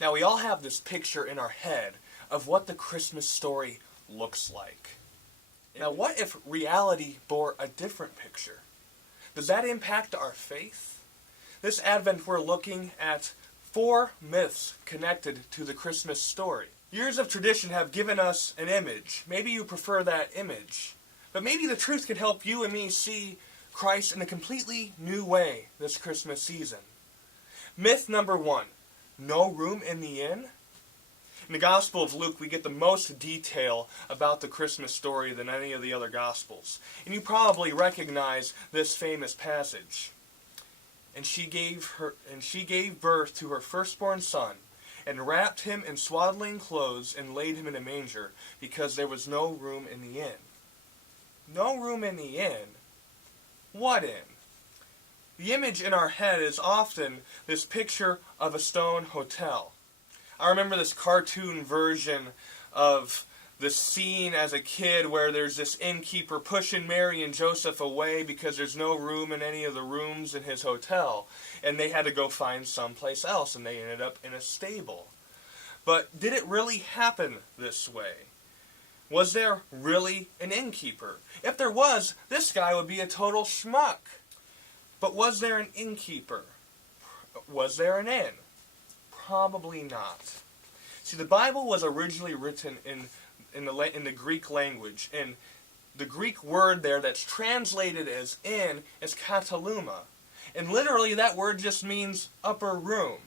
Now, we all have this picture in our head of what the Christmas story looks like. Now, what if reality bore a different picture? Does that impact our faith? This Advent, we're looking at 4 myths connected to the Christmas story. Years of tradition have given us an image. Maybe you prefer that image. But maybe the truth can help you and me see Christ in a completely new way this Christmas season. Myth number 1, no room in the inn. In the Gospel of Luke, we get the most detail about the Christmas story than any of the other Gospels. And you probably recognize this famous passage. And she gave birth to her firstborn son, and wrapped him in swaddling clothes, and laid him in a manger, because there was no room in the inn. No room in the inn? What inn? The image in our head is often this picture of a stone hotel. I remember this cartoon version of the scene as a kid where there's this innkeeper pushing Mary and Joseph away because there's no room in any of the rooms in his hotel. And they had to go find someplace else, and they ended up in a stable. But did it really happen this way? Was there really an innkeeper? If there was, this guy would be a total schmuck. But was there an innkeeper? Was there an inn? Probably not. See, the Bible was originally written in the Greek language, and the Greek word there that's translated as inn is kataluma. And literally that word just means upper room.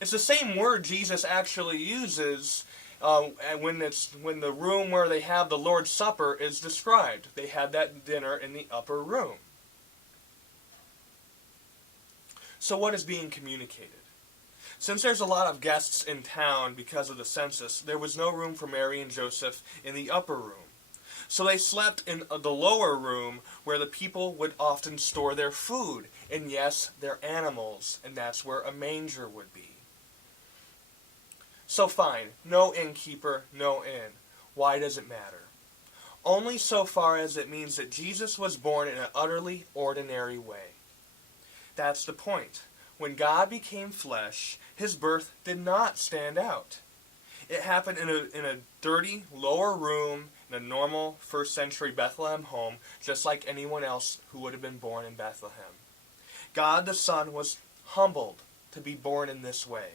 It's the same word Jesus actually uses when the room where they have the Lord's Supper is described. They had that dinner in the upper room. So what is being communicated? Since there's a lot of guests in town because of the census, there was no room for Mary and Joseph in the upper room. So they slept in the lower room where the people would often store their food, and yes, their animals, and that's where a manger would be. So fine, no innkeeper, no inn. Why does it matter? Only so far as it means that Jesus was born in an utterly ordinary way. That's the point. When God became flesh, his birth did not stand out. It happened in a dirty lower room in a normal first century Bethlehem home, just like anyone else who would have been born in Bethlehem. God the Son was humbled to be born in this way.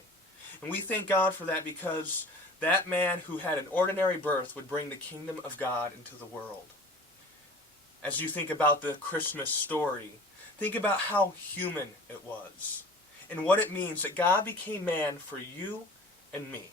And we thank God for that, because that man who had an ordinary birth would bring the kingdom of God into the world. As you think about the Christmas story, think about how human it was, and what it means that God became man for you and me.